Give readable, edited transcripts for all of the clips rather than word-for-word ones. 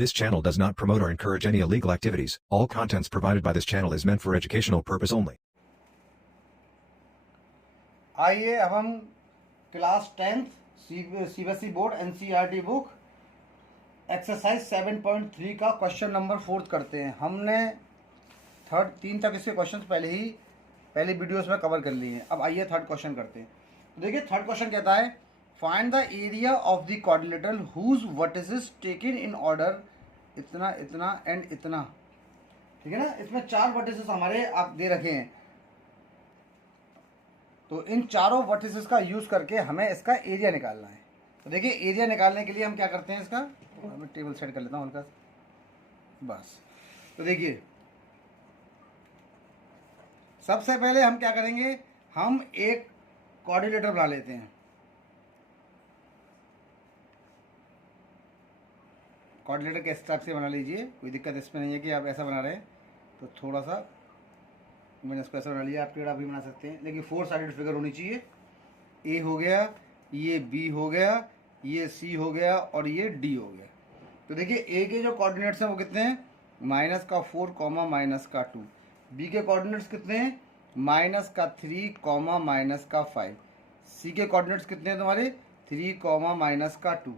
This channel does not promote or encourage any illegal activities. All contents provided by this channel is meant for educational purpose only. आइए अब हम class 10th CBSE board NCERT book exercise 7.3 का question number 4 करते हैं। हमने 3 तक इसके questions पहले वीडियोस में कवर कर लिए हैं। अब आइए थर्ड क्वेश्चन करते हैं। तो देखिए थर्ड क्वेश्चन कहता है find the area of the quadrilateral whose vertices taken in order इतना इतना एंड इतना। ठीक है ना, इसमें 4 वर्टिसेस हमारे आप दे रखे हैं, तो इन चारों वर्टिसेस का यूज करके हमें इसका एरिया निकालना है। तो देखिए एरिया निकालने के लिए हम क्या करते हैं, इसका मैं टेबल सेट कर लेता हूँ हल्का बस। तो देखिए सबसे पहले हम क्या करेंगे, हम एक क्वाड्रिलेटर बना लेते हैं। क्वाड्रिलेटर के इस टाइप से बना लीजिए, कोई दिक्कत इसमें नहीं है कि आप ऐसा बना रहे हैं। तो थोड़ा सा मैंने इसको ऐसा बना लिया, आप टेढ़ा भी बना सकते हैं, लेकिन 4 साइडेड फिगर होनी चाहिए। ए हो गया, ये बी हो गया, ये सी हो गया और ये डी हो गया। तो देखिए ए के जो कोऑर्डिनेट्स हैं वो कितने हैं, -4, -2। बी के कोऑर्डिनेट्स कितने हैं, -3, -5। सी के कोऑर्डिनेट्स कितने हैं तुम्हारे, 3, -2।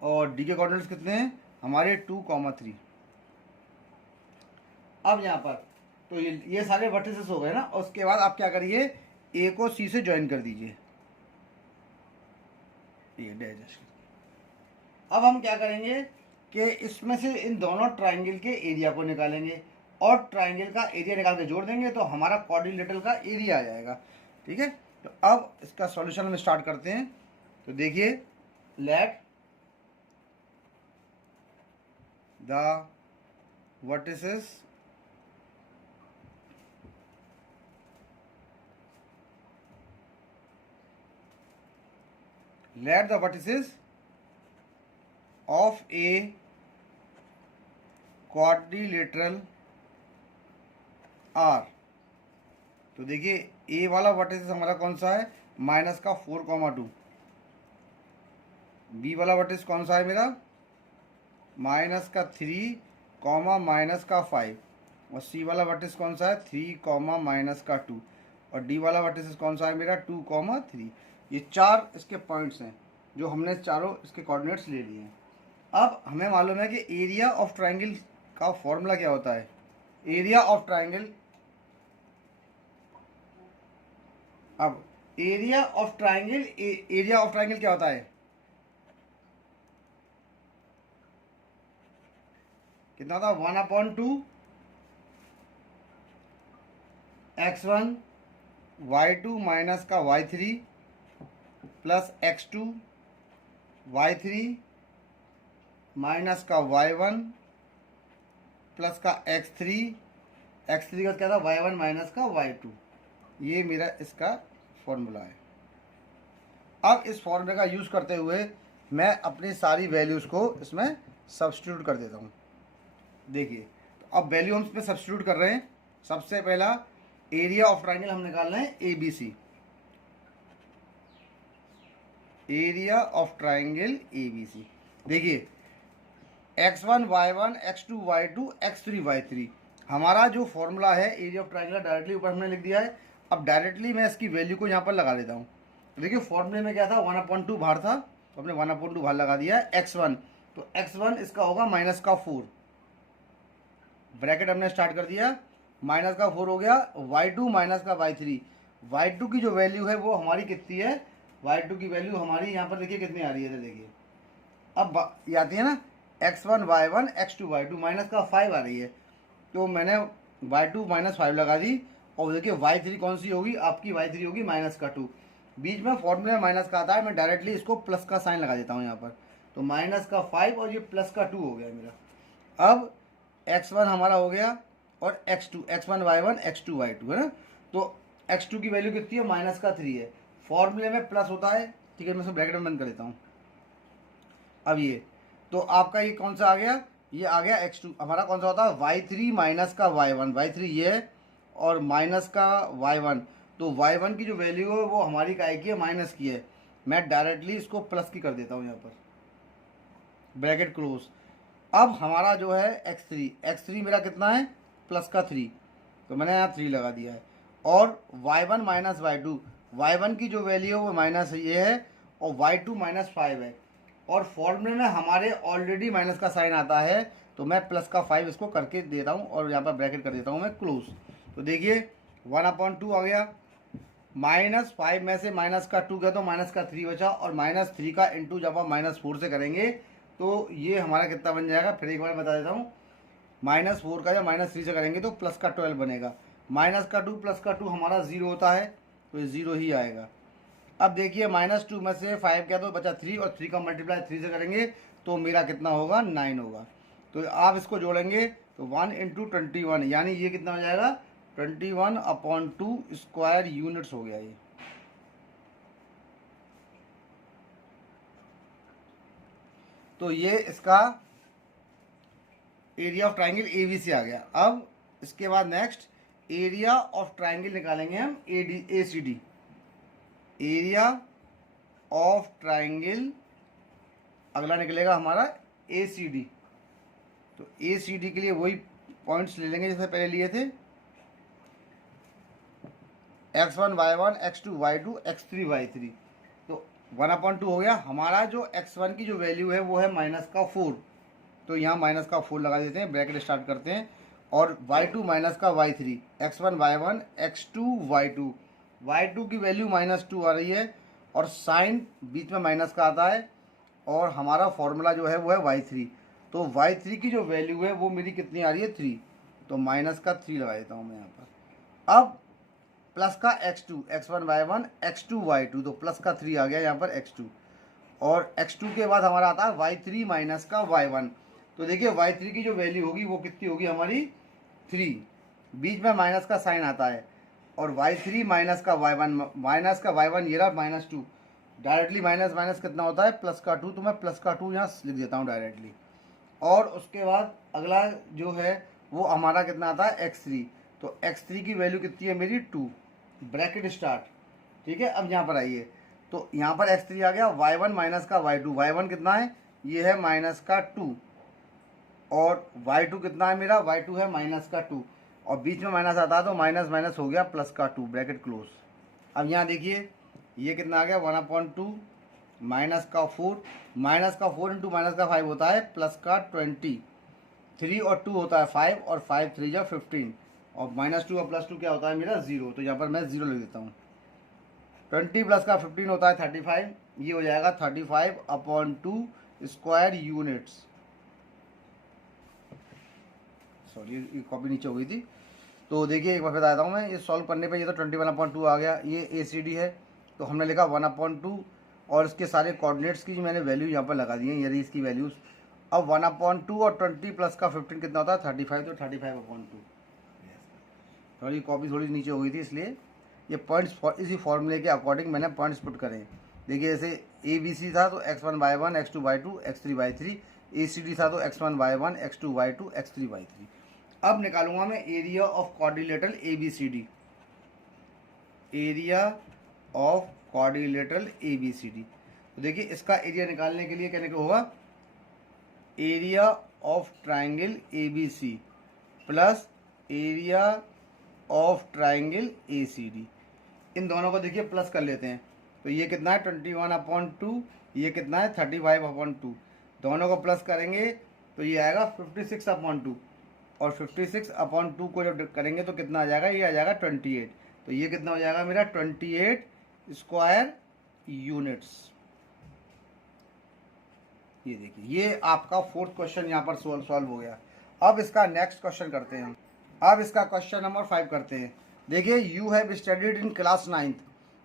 और डी के कोऑर्डिनेट्स कितने हैं हमारे, 2, 3। अब यहाँ पर तो ये सारे वर्टिसेस हो गए ना। और उसके बाद आप क्या करिए, ए को सी से ज्वाइन कर दीजिए, ये डैश। अब हम क्या करेंगे कि इसमें से इन दोनों ट्राइंगल के एरिया को निकालेंगे और ट्राइंगल का एरिया निकाल के जोड़ देंगे तो हमारा क्वाड्रिलेटरल का एरिया आ जाएगा। ठीक है, तो अब इसका सॉल्यूशन हम स्टार्ट करते हैं। तो देखिए late the vertices let the vertices of a quadrilateral are। तो देखिए ए वाला वर्टिसेस हमारा कौन सा है, -4, 2। बी वाला वर्टिस कौन सा है मेरा, -3, -5। और सी वाला वर्टिस कौन सा है, 3, -2। और डी वाला वर्टिस कौन सा है मेरा, 2, 3। ये 4 इसके पॉइंट्स हैं जो हमने चारों इसके कोऑर्डिनेट्स ले लिए हैं। अब हमें मालूम है कि एरिया ऑफ ट्राइंगल का फॉर्मूला क्या होता है। एरिया ऑफ ट्राइंगल, अब एरिया ऑफ ट्राइंगल क्या होता है, कितना था, 1/2 x1 y2 माइनस का y3 plus x2 y3 minus का y1 प्लस का x3 का क्या था, y1 माइनस का y2। ये मेरा इसका फॉर्मूला है। अब इस फॉर्मूले का यूज़ करते हुए मैं अपनी सारी वैल्यूज़ को इसमें सब्स्टिट्यूट कर देता हूँ। देखिए तो अब वैल्यू हम इसमें सब्स्टिट्यूट कर रहे हैं। सबसे पहला एरिया ऑफ ट्राइंगल हम निकालना है ABC, area of triangle ABC। देखिए x1 y1 x2 y2 x3 y3 हमारा जो फॉर्मूला है एरिया ऑफ ट्राइंगल डायरेक्टली ऊपर हमने लिख दिया है। अब डायरेक्टली मैं इसकी वैल्यू को यहाँ पर लगा देता हूँ। देखिए फॉर्मूले में क्या था, 1/2 बाहर था तो हमने 1/2 बाहर लगा दिया है। x1 तो x1 इसका होगा -4, ब्रैकेट हमने स्टार्ट कर दिया, -4 हो गया। y2 माइनस का y3, y2 की जो वैल्यू है वो हमारी कितनी है, y2 की वैल्यू हमारी यहाँ पर देखिए कितनी आ रही है। देखिए अब ये आती है ना x1 y1 x2 y2 -5 आ रही है, तो मैंने y2 -5 लगा दी। और देखिए y3 कौन सी होगी आपकी, y3 होगी -2। बीच में फॉर्मूले में माइनस का आता है, मैं डायरेक्टली इसको प्लस का साइन लगा देता हूँ यहाँ पर। तो -5 और ये +2 हो गया मेरा। अब x1 हमारा हो गया और x2 x1 y1 x2 y2 है ना। तो x2 की वैल्यू कितनी है, -3 है। फॉर्मूले में प्लस होता है, ठीक है, मैं इसको ब्रैकेट में बंद कर देता हूँ। अब ये तो आपका ये कौन सा आ गया, ये आ गया x2। हमारा कौन सा होता है, y3 माइनस का y1, y3 ये है और माइनस का y1। तो y1 की जो वैल्यू है वो हमारी काय की है, माइनस की है। मैं डायरेक्टली इसको प्लस की कर देता हूँ यहाँ पर, ब्रैकेट क्लोज। अब हमारा जो है x3 मेरा कितना है प्लस का 3, तो मैंने यहाँ 3 लगा दिया है। और y1 माइनस y1 की जो वैल्यू है वो माइनस ये है और y2 माइनस 5 है। और फॉर्मूले में हमारे ऑलरेडी माइनस का साइन आता है, तो मैं प्लस का 5 इसको करके देता हूँ और यहाँ पर ब्रैकेट कर देता हूँ मैं क्लोज। तो देखिए 1/2 आ गया, -5 में से माइनस का 2 गया तो माइनस का 3 बचा, और -3 का इंटू जब आप -4 से करेंगे तो ये हमारा कितना बन जाएगा, फिर एक बार बता देता हूँ। -4 का या -3 से करेंगे तो प्लस का 12 बनेगा। माइनस का 2 प्लस का 2 हमारा 0 होता है, तो ये 0 ही आएगा। अब देखिए -2 में से 5 क्या तो बचा 3, और 3 का मल्टीप्लाई 3 से करेंगे तो मेरा कितना होगा 9 होगा। तो आप इसको जोड़ेंगे तो 1 इंटू 21, यानी ये कितना हो जाएगा 21/2 स्क्वायर यूनिट्स हो गया ये। तो ये इसका एरिया ऑफ ट्राइंगल ABC आ गया। अब इसके बाद नेक्स्ट एरिया ऑफ ट्राइंगल निकालेंगे हम ACD। एरिया ऑफ ट्राइंगल अगला निकलेगा हमारा ACD। तो ACD के लिए वही पॉइंट्स ले लेंगे जैसे पहले लिए थे, x1 y1 x2 y2 x3 y3। तो 1/2 हो गया। हमारा जो x1 की जो वैल्यू है वो है -4, तो यहाँ -4 लगा देते हैं, ब्रैकेट स्टार्ट करते हैं। और y2 -y3, x1 y1 x2 y2 की वैल्यू -2 आ रही है, और साइन बीच में माइनस का आता है, और हमारा फॉर्मूला जो है वो है y3। तो y3 की जो वैल्यू है वो मेरी कितनी आ रही है 3, तो -3 लगा देता हूँ मैं यहाँ पर। अब प्लस का x2 x1 y1 x2 y2, तो प्लस का 3 आ गया यहाँ पर x2, और x2 के बाद हमारा आता है y3 माइनस का y1। तो देखिए y3 की जो वैल्यू होगी वो कितनी होगी हमारी 3, बीच में माइनस का साइन आता है, और y3 माइनस का y1 ये रहा -2, डायरेक्टली माइनस माइनस कितना होता है प्लस का 2, तो मैं प्लस का 2 यहाँ लिख देता हूँ डायरेक्टली। और उसके बाद अगला जो है वो हमारा कितना आता है x3। तो x3 की वैल्यू कितनी है मेरी 2, ब्रैकेट स्टार्ट। ठीक है, अब यहाँ पर आइए, तो यहाँ पर x3 आ गया, y1 माइनस का y2, y1 कितना है ये है -2, और y2 कितना है मेरा y2 है -2, और बीच में माइनस आता है तो माइनस माइनस हो गया प्लस का 2, ब्रैकेट क्लोज। अब यहाँ देखिए ये कितना आ गया 1/2 -4 इंटू -5 होता है प्लस का 20, 3 और 2 होता है 5, और 5 3 जा 15, और -2 और +2 क्या होता है मेरा 0, तो यहाँ पर मैं 0 लिख देता हूँ। 20 प्लस का 15 होता है 35, ये हो जाएगा 35/2 स्क्वायर यूनिट्स। सॉरी ये कॉपी नीचे हो गई थी। तो देखिए एक बार बता देता हूँ मैं, ये सॉल्व करने पे ये तो 21/2 आ गया, ये ACD है, तो हमने लिखा 1/2, और इसके सारे कोऑर्डिनेट्स की मैंने वैल्यू यहाँ पर लगा दी है, ये इसकी वैल्यूज़। अब 1/2 और 20 प्लस का 15 कितना होता है 35, तो 35/2। थोड़ी कॉपी थोड़ी नीचे हो गई थी, इसलिए ये पॉइंट्स इसी फॉर्मूले के अकॉर्डिंग मैंने पॉइंट्स पुट करें। देखिए जैसे ABC था तो x1 y1 x2 y2 x3 y3, ACD था तो x1 y1 x2 y2 x3 y3। अब निकालूंगा मैं area of quadrilateral ABCD। Area of quadrilateral ABCD, तो देखिए इसका एरिया निकालने के लिए क्या होगा, area of triangle ABC plus area of triangle ACD। इन दोनों को देखिए प्लस कर लेते हैं, तो ये कितना है 21/2, ये कितना है 35/2, दोनों को प्लस करेंगे तो ये आएगा 56/2, और 56/2 को जब करेंगे तो कितना आ जाएगा, ये आ जाएगा 28। तो ये कितना हो जाएगा मेरा 28 स्क्वायर यूनिट्स। ये देखिए ये आपका 4th क्वेश्चन यहाँ पर सॉल्व हो गया। अब इसका नेक्स्ट क्वेश्चन करते हैं। अब इसका क्वेश्चन नंबर 5 करते हैं। देखिए you have studied in class 9th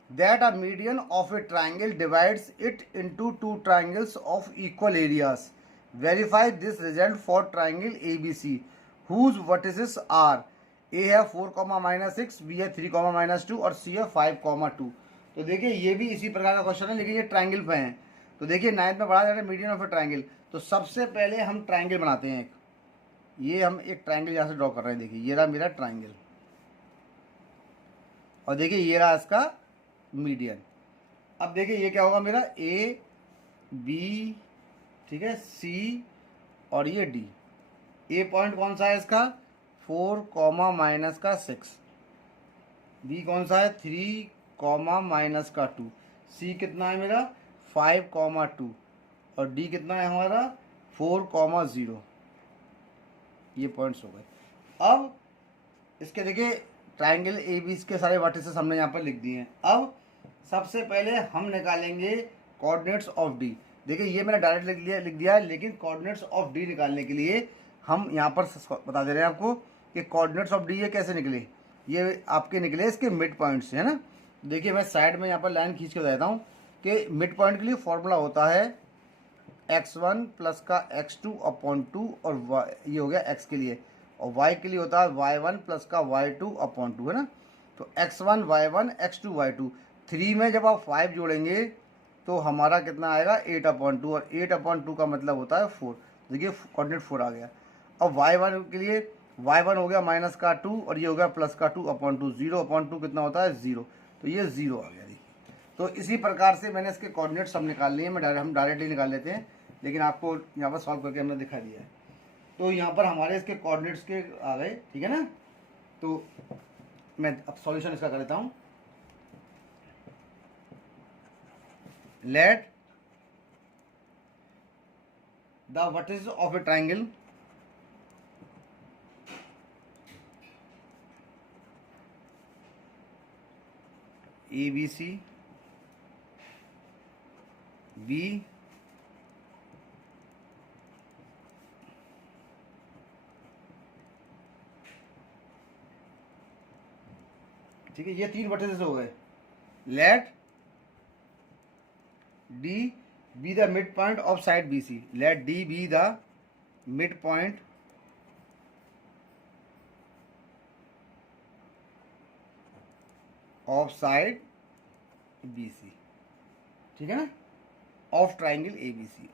that a median of a triangle divides it into 2 triangles of equal areas. Verify this result for triangle ABC whose vertices are A है 4, -6, B है 3, -2 और C है 5, 2। तो देखिए ये भी इसी प्रकार का क्वेश्चन है, लेकिन ये ट्राइंगल पे है। तो देखिए 9th में पढ़ा जा रहा है मीडियन ऑफ ए ट्राइंगल। तो सबसे पहले हम ट्राइंगल बनाते हैं एक, ये हम एक ट्राइंगल यहाँ से ड्रॉ कर रहे हैं। देखिए ये रहा मेरा ट्राइंगल, और देखिए ये रहा इसका मीडियन। अब देखिए ये क्या होगा मेरा AB, ठीक है, C और ये डी। ए पॉइंट कौन सा है इसका 4 कॉमा माइनस का 6, बी कौन सा है 3 कॉमा माइनस का 2, सी कितना है मेरा 5 कॉमा 2 और डी कितना है हमारा 4 कॉमा 0। ये पॉइंट्स हो गए। अब इसके देखिए ट्राइंगल ए बी के सारे वर्टिसेस हमने यहाँ पर लिख दिए हैं। अब सबसे पहले हम निकालेंगे कोऑर्डिनेट्स ऑफ डी। देखिए ये मैंने डायरेक्ट लिख दिया है, लेकिन कोऑर्डिनेट्स ऑफ डी निकालने के लिए हम यहाँ पर बता दे रहे हैं आपको कि कोऑर्डिनेट्स ऑफ डी ये कैसे निकले। ये आपके निकले इसके मिड पॉइंट से, है ना। देखिए मैं साइड में यहाँ पर लाइन खींच के बताता हूँ कि मिड पॉइंट के लिए फॉर्मूला होता है x1 प्लस का x2 अपॉन 2 और ये हो गया x के लिए, और y के लिए होता है y1 प्लस का y2 अपॉन 2, है ना। तो x1 y1 x2 y2, 3 में जब आप 5 जोड़ेंगे तो हमारा कितना आएगा 8 अपॉन 2, और 8 अपॉन 2 का मतलब होता है 4। देखिए कोऑर्डिनेट 4 आ गया। अब y1 के लिए y1 हो गया माइनस का 2 और ये हो गया प्लस का 2 अपॉन 2, 0 अपॉन 2 कितना होता है 0, तो ये 0 आ गया। देखिए तो इसी प्रकार से मैंने इसके कोऑर्डिनेट सब निकाल लिए। हम डायरेक्टली निकाल लेते हैं, लेकिन आपको यहाँ पर सॉल्व करके हमने दिखा दिया है। तो यहाँ पर हमारे इसके कोऑर्डिनेट्स के आ गए, ठीक है ना। तो मैं अब सॉल्यूशन इसका कर लेता हूँ। Let the vertices of a triangle ABC B ठीक है, ये 3 वर्टिसेस हो गए। Let D be the midpoint of side BC, let D be the midpoint of side BC, ठीक है ना, ऑफ ट्राइंगल ABC।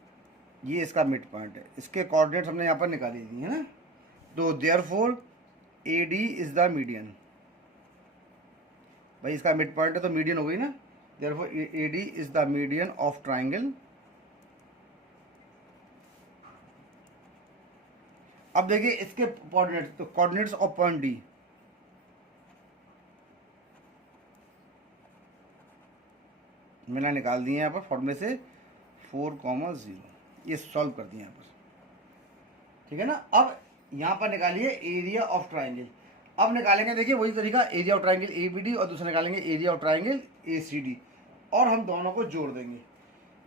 ये इसका मिड पॉइंट है। इसके कोऑर्डिनेट्स हमने यहाँ पर निकाले दिए है ना। तो therefore AD is the median, भाई इसका मिड पॉइंट है तो मीडियन हो गई ना। Therefore AD is the median of triangle. अब देखिए इसके कोऑर्डिनेट्स, तो कोऑर्डिनेट्स ऑफ पॉइंट D मैंने निकाल दिए यहाँ पर फॉर्मूले से 4,0, ये सॉल्व कर दिए यहाँ पर, ठीक है ना। अब यहाँ पर निकालिए एरिया ऑफ ट्राइंगल। अब निकालेंगे देखिए वही तरीका, एरिया ऑफ ट्राइंगल ABD और दूसरा निकालेंगे एरिया ऑफ ट्राइंगल ACD, और हम दोनों को जोड़ देंगे।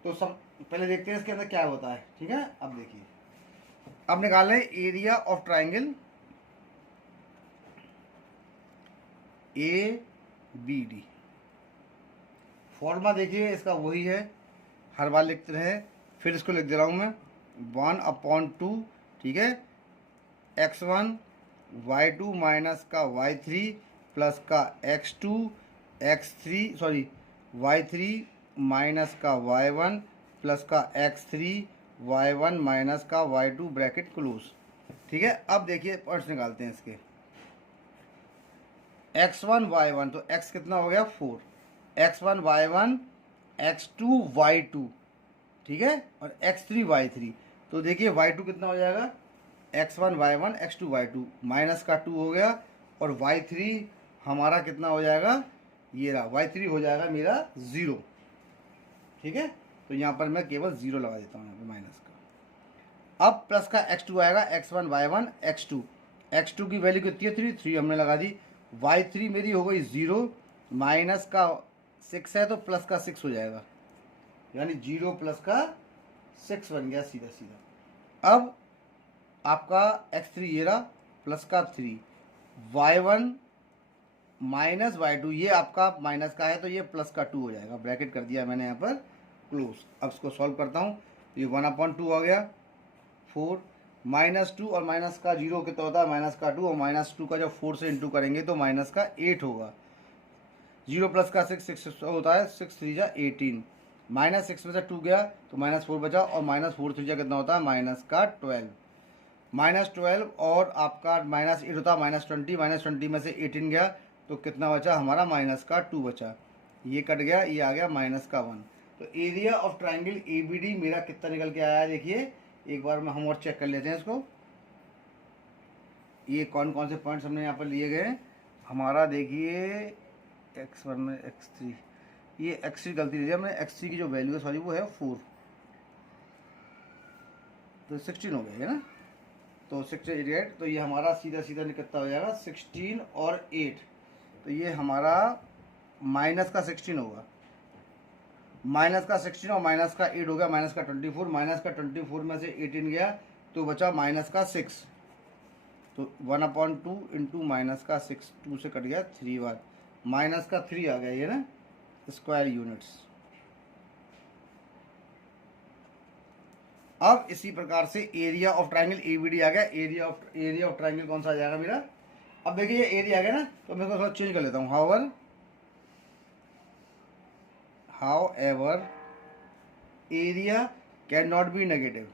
तो सब पहले देखते हैं इसके अंदर क्या होता है, ठीक है। अब देखिए, अब निकाल रहे हैं area of triangle ABD। Formula देखिए इसका वही है, हर बार लिखते रहे, फिर इसको लिख दे रहा हूँ मैं 1/2, ठीक है, x1 y2 माइनस का y3 प्लस का y3 माइनस का y1 प्लस का x3 y1 माइनस का y2 ब्रैकेट क्लोज, ठीक है। अब देखिए पॉइंट्स निकालते हैं इसके। x1 y1, तो x कितना हो गया 4, x1 y1 x2 y2, ठीक है, और x3 y3। तो देखिए y2 कितना हो जाएगा x1 y1 x2 y2 minus का 2 हो गया, और y3 हमारा कितना हो जाएगा, ये रहा y3 हो जाएगा मेरा 0, ठीक है। तो यहाँ पर मैं केवल 0 लगा देता हूँ यहाँ पर माइनस का। अब प्लस का x2 आएगा, x1 y1 x2 की वैल्यू कितनी है 3 हमने लगा दी। y3 मेरी हो गई 0, माइनस का 6 है तो प्लस का 6 हो जाएगा, यानी 0 प्लस का 6 बन गया सीधा सीधा। अब आपका x3 ये रहा प्लस का 3, y1 माइनस y2 ये आपका माइनस का है तो ये प्लस का 2 हो जाएगा, ब्रैकेट कर दिया मैंने यहाँ पर क्लोज। अब इसको सॉल्व करता हूँ, ये 1/2 आ गया 4, -2 और माइनस का 0 कितना होता है माइनस का 2, और -2 का जब 4 से इंटू करेंगे तो माइनस का 8 होगा। 0 प्लस का 6 होता है, 6 3 जा 18, -6 में से 2 गया तो -4 बचा, और -4 3 जा कितना होता है माइनस का 12, -12 और आपका -8 होता है -20 में से 18 गया तो कितना बचा हमारा माइनस का 2 बचा, ये कट गया, ये आ गया माइनस का 1। तो एरिया ऑफ ट्राइंगल ABD मेरा कितना निकल के आया है देखिए, एक बार में हम और चेक कर लेते हैं इसको। ये कौन कौन से पॉइंट्स हमने यहाँ पर लिए गए हैं। हमारा देखिए x1 में x3, ये x3 गलती ली हमने, x3 की जो वैल्यू है सॉरी वो है 4, तो 16 हो गया है ना। तो 68, तो ये हमारा सीधा सीधा कितना हो जाएगा 16 और 8, तो ये हमारा माइनस का 16 होगा, माइनस का 16 और माइनस का 8 हो गया, माइनस का 24, माइनस का 24 में से 18 गया तो बचा माइनस का 6, तो 1/2 इंटू माइनस का 6, 2 से कट गया 3 बार, माइनस का 3 आ गया ये ना स्क्वायर यूनिट्स। अब इसी प्रकार से एरिया ऑफ ट्राइंगल एबीडी आ गया। एरिया ऑफ ट्राइंगल कौन सा आ जाएगा मेरा। अब देखिए ये एरिया आ गया ना, तो मैं इसको थोड़ा चेंज कर लेता हूँ। However area can not be negative.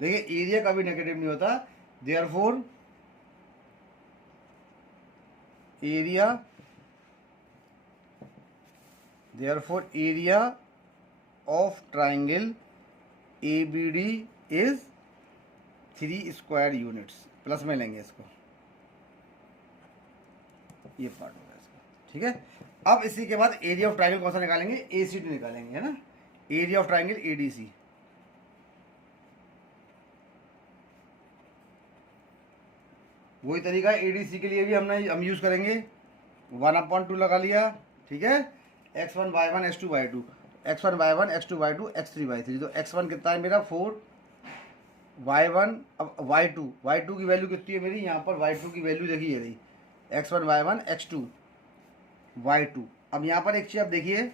देखिए एरिया कभी नेगेटिव नहीं होता, therefore area of triangle ABD is 3 square units. Plus में लेंगे इसको, ये पार्ट होगा इसका, ठीक है। अब इसी के बाद एरिया ऑफ ट्राइंगल कौन सा निकालेंगे, ACD निकालेंगे, है ना। एरिया ऑफ ट्राइंगल ADC, वही तरीका है। ADC के लिए भी हम यूज करेंगे 1/2 लगा लिया, ठीक है। x1 y1 x2 y2, x1 y1 x2 y2 x3 y3, तो x1 कितना है मेरा 4, y1 अब y2 की वैल्यू कितनी है मेरी, यहाँ पर y2 की वैल्यू देखिए रही x1 y1 x2 y2। अब यहाँ पर एक चीज़ आप देखिए,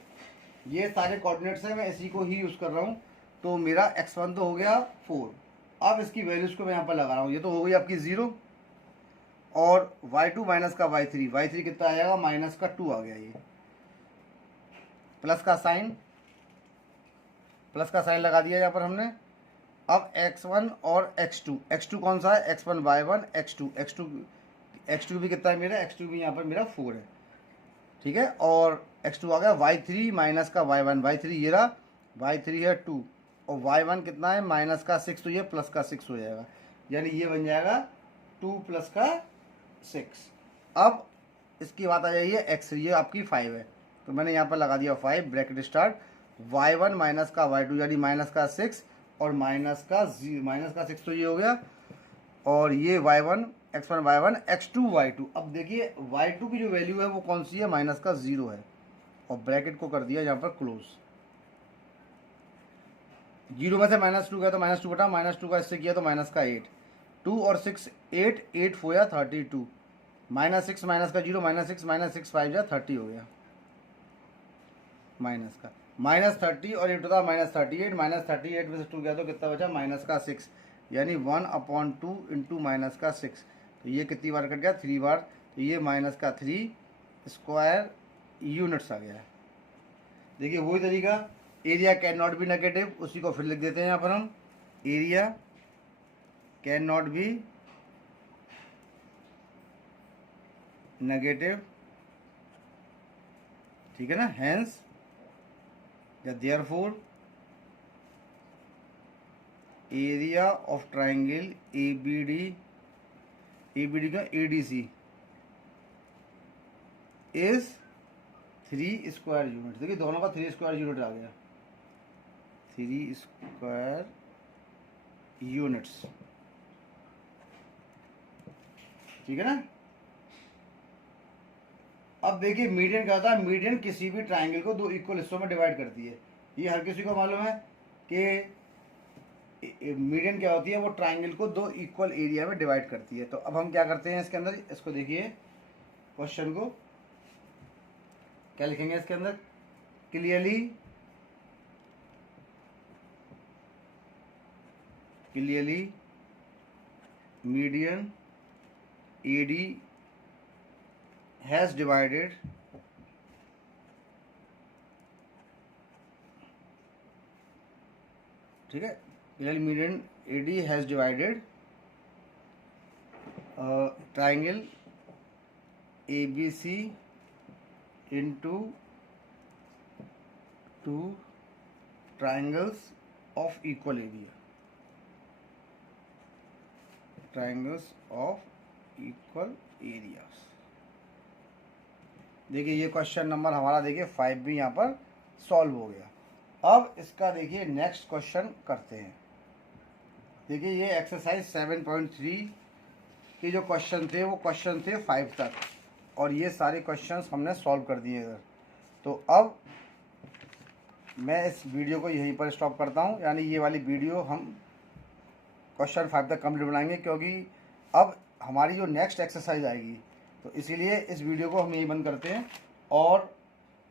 ये सारे कोऑर्डिनेट्स हैं, मैं इसी को ही यूज़ कर रहा हूँ। तो मेरा x1 तो हो गया 4, अब इसकी वैल्यूज़ को मैं यहाँ पर लगा रहा हूँ, ये तो हो गई आपकी 0, और y2 माइनस का y3 कितना आएगा माइनस का 2 आ गया, ये प्लस का साइन लगा दिया यहाँ पर हमने। अब x1 और x2 कौन सा है, x1 y1 x2 भी कितना है मेरा, x2 भी यहाँ पर मेरा 4 है, ठीक है। और x2 आ गया y3 माइनस का y3 ये रहा, y3 है 2, और y1 कितना है माइनस का 6, तो ये प्लस का 6 हो जाएगा, यानी ये बन जाएगा 2 प्लस का 6। अब इसकी बात आ जाइए x3, ये आपकी 5 है, तो मैंने यहाँ पर लगा दिया 5 ब्रैकेट स्टार्ट, y1 माइनस का y2 यानी माइनस का 6 और माइनस का 6, तो ये हो गया, और ये y1 x1 y1 x2 y2। अब देखिए y2 की जो वैल्यू है वो कौन सी है, माइनस का 0 है, और ब्रैकेट को कर दिया यहाँ पर क्लोज। 0 में से -2 गया तो -2 बटा -2 का इससे किया तो माइनस का 8, 2 और 6 8 4 या 32, -6 माइनस का 0 -6 -6 5 या 30 हो गया, माइनस का -30 और 8 होता -38, -38 में से 2 गया तो कितना बचा माइनस का 6, यानी 1/2 इंटू माइनस का 6, तो ये कितनी बार कट गया 3 बार, तो ये माइनस का 3 स्क्वायर यूनिट्स आ गया है। देखिए वही तरीका, area can not be negative, उसी को फिर लिख देते हैं यहाँ पर हम, area can not be negative, ठीक है ना, हेंस या therefore area of triangle ABD का ADC इज 3 स्क्वायर यूनिट। देखिए दोनों का 3 स्क्वायर यूनिट आ गया, 3 स्क्वायर यूनिट्स, ठीक है ना। अब देखिए मीडियन क्या होता है, मीडियन किसी भी ट्राइंगल को 2 इक्वल हिस्सों में डिवाइड करती है, ये हर किसी को मालूम है कि मीडियन क्या होती है, वो ट्राइंगल को 2 इक्वल एरिया में डिवाइड करती है। तो अब हम क्या करते हैं इसके अंदर, इसको देखिए क्वेश्चन को क्या लिखेंगे इसके अंदर, clearly median AD has divided ठीक है, median AD has divided triangle ABC into two triangles of equal area, triangles of equal areas. देखिए ये क्वेश्चन नंबर हमारा देखिए 5 भी यहाँ पर सॉल्व हो गया। अब इसका देखिए नेक्स्ट क्वेश्चन करते हैं। देखिए ये एक्सरसाइज 7.3 के जो क्वेश्चन थे वो क्वेश्चन थे 5 तक, और ये सारे क्वेश्चंस हमने सॉल्व कर दिए इधर। तो अब मैं इस वीडियो को यहीं पर स्टॉप करता हूँ, यानी ये वाली वीडियो हम क्वेश्चन 5 तक कंप्लीट बनाएंगे, क्योंकि अब हमारी जो नेक्स्ट एक्सरसाइज आएगी, तो इसीलिए इस वीडियो को हम यहीं बंद करते हैं। और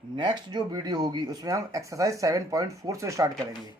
नेक्स्ट जो वीडियो होगी उसमें हम एक्सरसाइज 7.4 से स्टार्ट करेंगे।